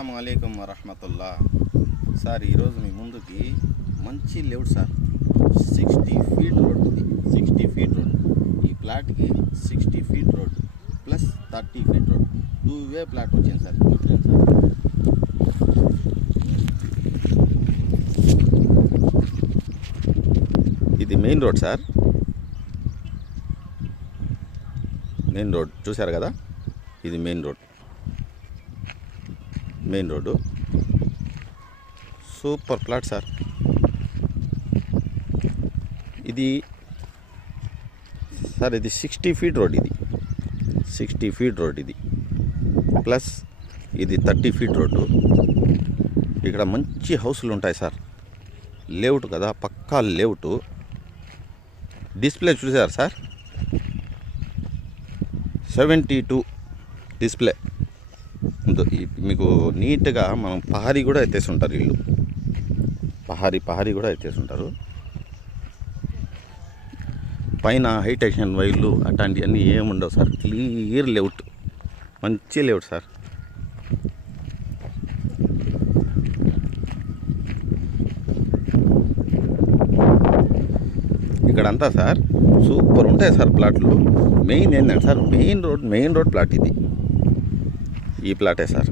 అస్సలాము అలైకుం వరహమతుల్లా. సార్ ఈరోజు మీ ముందుకి మంచి లేఅవుట్ సార్. 60 ఫీట్ రోడ్ ఇది. 60 ఫీట్ రోడ్. ఈ ప్లాట్కి 60 feet road plus 30 feet road two way plot వచ్చింది సార్. చూడండి సార్. ఇది main road sir. Main road చూశారు కదా, ఇది main road. Main road super plot sir. ఇది సార్ ఇది 60 ఫీట్ రోడ్. ఇది 60 ఫీట్ రోడ్ ఇది ప్లస్ ఇది 30 ఫీట్ రోడ్డు. ఇక్కడ మంచి హౌస్లు ఉంటాయి సార్. లేఅవుట్ కదా, పక్కా లేఅవుట్. డిస్ప్లే చూసారు సార్, 72 డిస్ప్లే. మీకు నీట్గా మనం పహారీ కూడా ఎత్తేసి ఉంటారు. ఇల్లు పహారీ కూడా ఎత్తేసి ఉంటారు. పైన హైటెన్షన్ వైర్లు అట్లాంటివన్నీ ఏముండవు సార్. క్లియర్ లేఅవుట్, మంచి లేఅవుట్ సార్. ఇక్కడంతా సార్ సూపర్ ఉంటాయి సార్ ప్లాట్లు. మెయిన్ ఏంటంటే సార్, మెయిన్ రోడ్ ప్లాట్ ఇది. ఈ ప్లాటే సార్.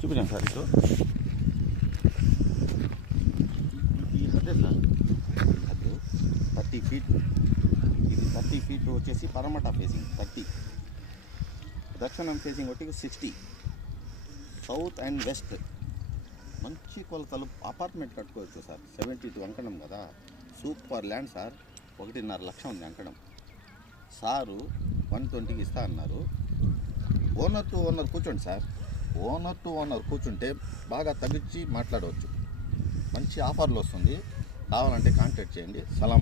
చూపించాను సార్. ఇటు అదే సార్, అది 30 ఫీట్. ఇది 30 ఫీట్ వచ్చేసి పరమట ఫేసింగ్ 30, దక్షిణం ఫేసింగ్ ఒకటి 60, సౌత్ అండ్ వెస్ట్. మంచి కొలతలు అపార్ట్మెంట్ కట్టుకోవచ్చు సార్. 72 అంకణం కదా, సూపర్ ల్యాండ్ సార్. 1.5 లక్షం ఉంది అంకణం. సారు 120కి ఇస్తా అన్నారు. ఓనర్ టు ఓనర్ కూర్చోండి సార్. ఓనర్ టు ఓనర్ కూర్చుంటే బాగా తగ్గించి మాట్లాడవచ్చు. మంచి ఆఫర్లు వస్తుంది. కావాలంటే కాంటాక్ట్ చేయండి. సలాం.